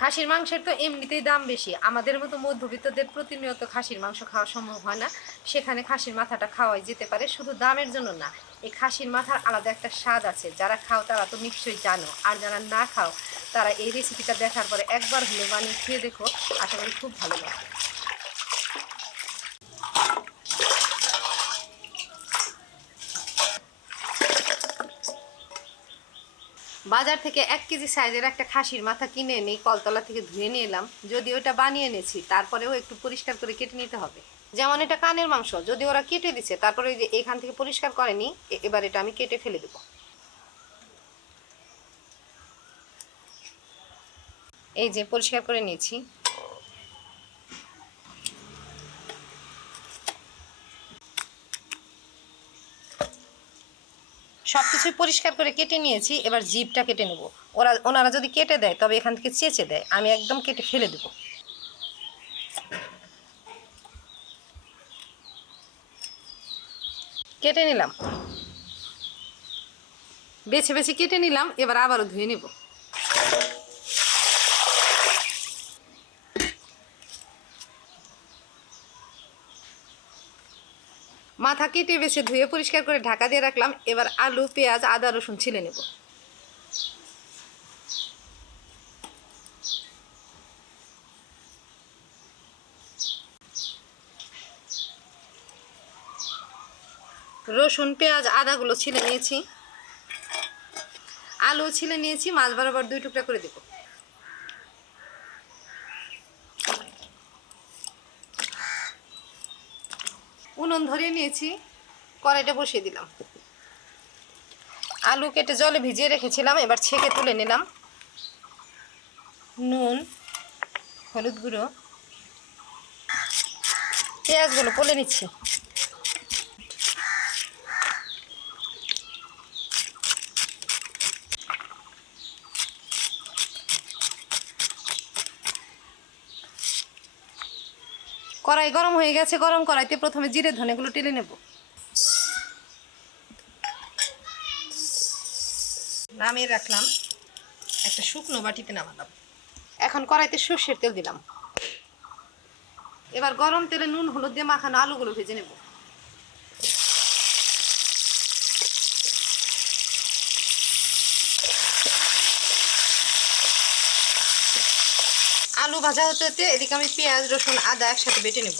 খাসির মাংসের তো এমনিতেই দাম বেশি। আমাদের মতো মধ্যবিত্তদের প্রতিনিয়ত খাসির মাংস খাওয়া সম্ভব হয় না। সেখানে খাসির মাথাটা খাওয়াই যেতে পারে, শুধু দামের জন্য না। এই খাসির মাথার আলাদা একটা স্বাদ আছে, যারা খাও তারা তো নিশ্চয়ই জানো। আর যারা না খাও, তারা এই রেসিপিটা দেখার পরে একবার হলে বানিয়ে খেয়ে দেখো। আশা করি খুব ভালো লাগে বাজার থেকে এক কেজি সাইজের একটা খাসির মাথা কিনে এনে কলতলা থেকে ধুয়ে নিয়ে এলাম। যদি ওটা বানিয়ে এনেছি, তারপরেও একটু পরিষ্কার করে কেটে নিতে হবে। যেমন এটা কানের মাংস, যদি ওরা কেটে দিছে, তারপরে ওই যে এখান থেকে পরিষ্কার করেনি এবার এটা আমি কেটে ফেলে দেবো। এই যে পরিষ্কার করে নিয়েছি। সব কিছুই পরিষ্কার করে কেটে নিয়েছি, এবার জিপটা কেটে নেব। ওরা, ওনারা যদি কেটে দেয়, তবে এখান থেকে চেঁচে দেয়। আমি একদম কেটে ফেলে দেবো। কেটে নিলাম। বেছে বেছে কেটে নিলাম, এবার আবারও ধুয়ে নেব। মাথা কেটে বেছে ধুয়ে পরিষ্কার করে ঢাকা দিয়ে রাখলাম। এবার আলু, পেঁয়াজ, আদা, রসুন ছিলে নেব। রসুন, পেঁয়াজ, আদাগুলো ছিলে নিয়েছি। আলু ছিলে নিয়েছি, মাছ বরাবর দুই টুকরা করে দেবো। উনুন ধরিয়ে নিয়েছি, কড়াইটা বসিয়ে দিলাম। আলু কেটে জলে ভিজিয়ে রেখেছিলাম, এবার ছেঁকে তুলে নিলাম। নুন, হলুদ গুঁড়ো, পেঁয়াজগুলো পলে নিচ্ছি। কড়াই গরম হয়ে গেছে, গরম কড়াইতে প্রথমে জিরে ধনেগুলো টেলে নেব। নামিয়ে রাখলাম, একটা শুকনো বাটিতে নামালাম। এখন কড়াইতে সর্ষের তেল দিলাম। এবার গরম তেলে নুন, হলুদ দিয়ে মাখানো আলুগুলো ভেজে নেব। আলু ভাজা হতে হতে এদিকে আমি পেঁয়াজ, রসুন, আদা একসাথে বেটে নেব।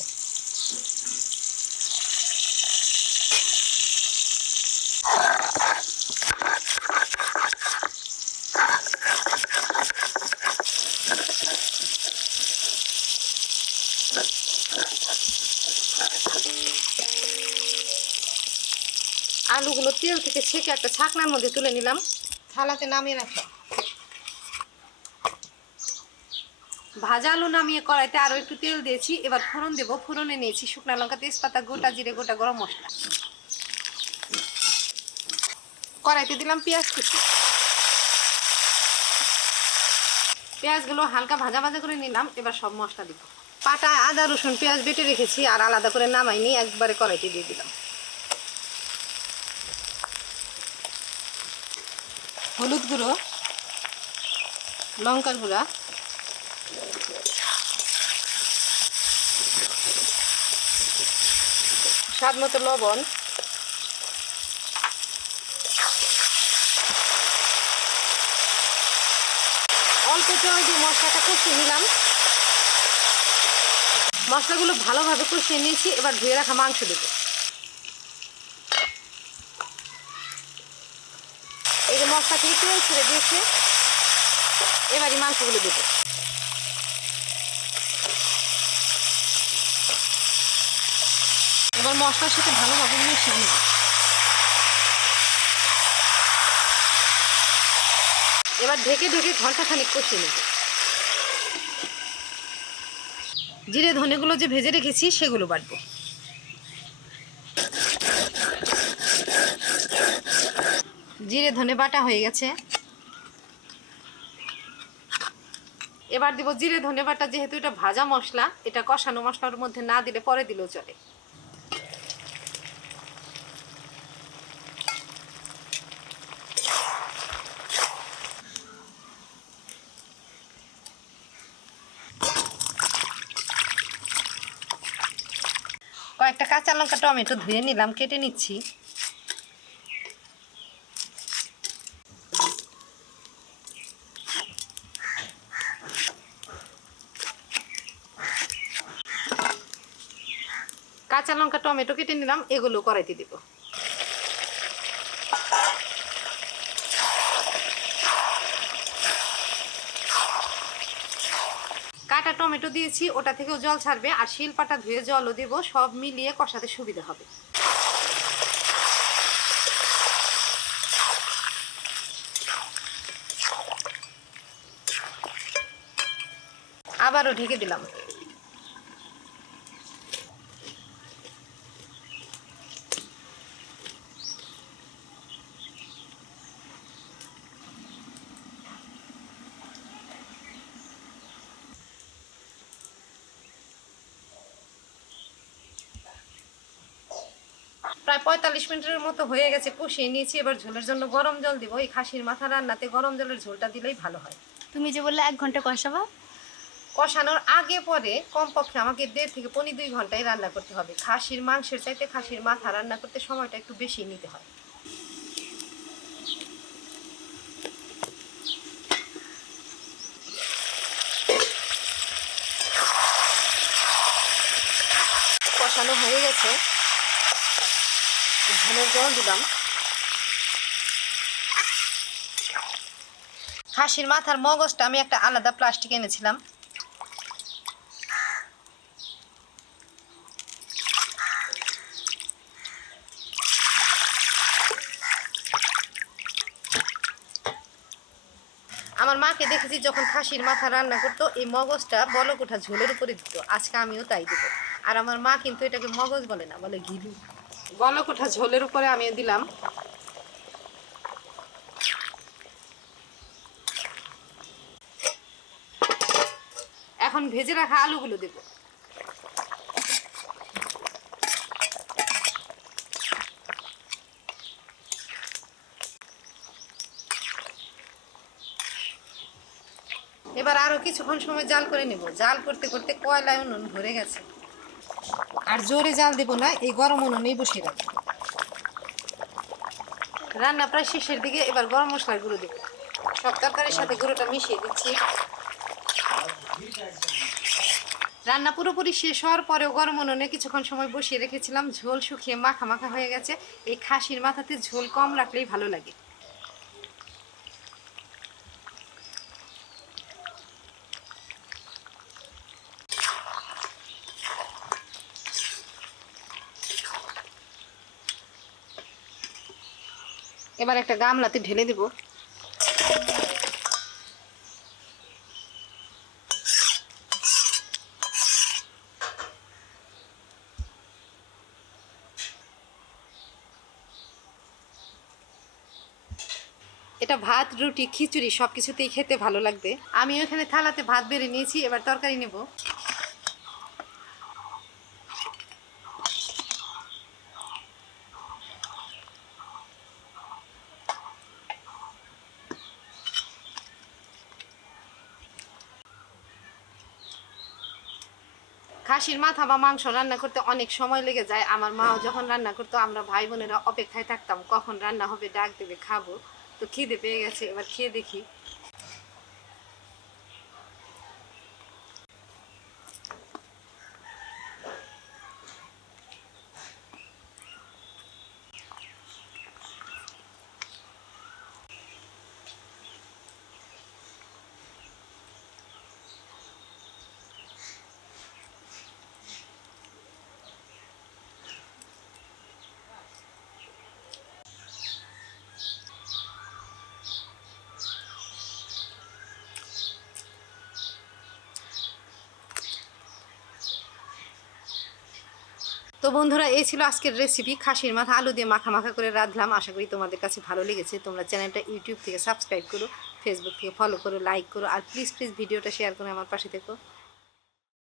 আলুগুলো তেল থেকে ছেঁকে একটা ছাকনার মধ্যে তুলে নিলাম। থালাতে নামিয়ে রাখলাম। ভাজা আলু নামিয়ে কড়াইতে আরও একটু তেল দিয়েছি। এবার ফোড়ন দেবো। ফোড়নে নিয়েছি শুকনো লঙ্কা, তেজপাতা, গোটা জিরে, গোটা গরম মশলা। কড়াইতে দিলাম পেঁয়াজ কুচি। পেঁয়াজগুলো হালকা ভাজা ভাজা করে নিলাম। এবার সব মশলা দিব। পাটা আদা, রসুন, পেঁয়াজ বেটে রেখেছি। আর আলাদা করে নামাইনি, একবারে কড়াইতে দিয়ে দিলাম। হলুদ গুঁড়ো, লঙ্কার গুঁড়া স্বাদ মতো লবণ। অল্প জল দিয়ে মশলাটা কষিয়ে নিলাম। মশলাগুলো ভালোভাবে কষিয়ে নিয়েছি, এবার ধুয়ে রাখা মাংস দেবো। এই যে মশলা থেকে ছেড়ে দিয়েছে, এবারই মাংসগুলো দেবো। এবার মশলার সাথে ভালোভাবে মিশিয়ে নেব। এবার ঢেকে ঢেকে ঘণ্টা খানিক কষিয়ে নেব। জিরে ধনেগুলো যে ভেজে রেখেছি সেগুলো বাটবো। জিরে ধনে বাটা হয়ে গেছে। এবার দিব জিরে ধনে বাটা, যেহেতু এটা ভাজা মশলা, এটা কষানো মশলার মধ্যে না দিলে পরে দিলেও চলে কাঁচা লঙ্কা টমেটো ধুয়ে নিলাম কেটে নিচ্ছি। কাঁচা লঙ্কা টমেটো কেটে নিলাম এগুলো করাইতে দিব। কাটা টমেটো দিয়েছি, ওটা থেকেও জল ছাড়বে, আর শিলপাটা ধুয়ে জলও দেবো, সব মিলিয়ে কষাতে সুবিধা হবে। আবারও ঢেকে দিলাম। প্রায় পঁয়তাল্লিশ মিনিটের মতো হয়ে গেছে কষিয়ে নিয়েছি। এবার ঝোলের জন্য গরম জল দিব। এই খাসির মাথা রান্নাতে গরম জলের ঝোলটা দিলেই ভালো হয়। তুমি যে বললে এক ঘণ্টা কষাবা? কষানোর আগে পরে কমপক্ষে আমাকে দেড় থেকে পনেরো দুই ঘন্টায় রান্না করতে হবে। খাসির মাংসের চাইতে খাসির মাথা রান্না করতে সময়টা একটু বেশি নিতে হয় কষানো হয়ে গেছে ঝোলের জল দিলাম। খাসির মাথার মগজটা আমি একটা আলাদা প্লাস্টিক এনেছিলাম। আমার মাকে দেখেছি যখন খাসির মাথা রান্না করতো, এই মগজটা বলক ওঠা ঝোলের উপরে দিত। আজকে আমিও তাই দেবো। আর আমার মা কিন্তু এটাকে মগজ বলে না, বলে গিলু। বলক ওঠা ঝোলের উপরে আমি দিলাম। এখন ভেজে রাখা আলুগুলো দেব। এবার আরও কিছুক্ষণ সময় জাল করে নেব। জাল করতে করতে কয়লায় উনুন ভরে গেছে। আর জোরে জাল দেব না, এই গরম উনুনেই বসিয়ে রাখব। রান্না প্রায় শেষের দিকে, এবার গরম মশলার গুঁড়ো দেবো। সব তরকারির সাথে গুঁড়োটা মিশিয়ে দিচ্ছি। রান্না পুরোপুরি শেষ হওয়ার পরেও গরম উনুনে কিছুক্ষণ সময় বসিয়ে রেখেছিলাম। ঝোল শুকিয়ে মাখা মাখা হয়ে গেছে। এই খাসির মাথাতে ঝোল কম রাখলেই ভালো লাগে। এবার একটা গামলাতে ঢেলে দেবো। এটা ভাত, রুটি, খিচুড়ি সব কিছুতেই খেতে ভালো লাগবে। আমি ওখানে থালাতে ভাত বেড়ে নিয়েছি, এবার তরকারি নেব। খাসির মাথা বা মাংস রান্না করতে অনেক সময় লেগে যায়। আমার মাও যখন রান্না করতো, আমরা ভাই বোনেরা অপেক্ষায় থাকতাম, কখন রান্না হবে, ডাক দেবে, খাব। তো খিদে পেয়ে গেছে, এবার খেয়ে দেখি। তো বন্ধুরা, এই ছিল আজকের রেসিপি খাসির মাথা, আলু দিয়ে মাখা মাখা করে রাঁধলাম। আশা করি তোমাদের কাছে ভালো লেগেছে। তোমরা চ্যানেলটা ইউটিউব থেকে সাবস্ক্রাইব করো ফেসবুক থেকে ফলো করো লাইক করো। আর প্লিজ প্লিজ ভিডিওটা শেয়ার করে আমার পাশে থেকো।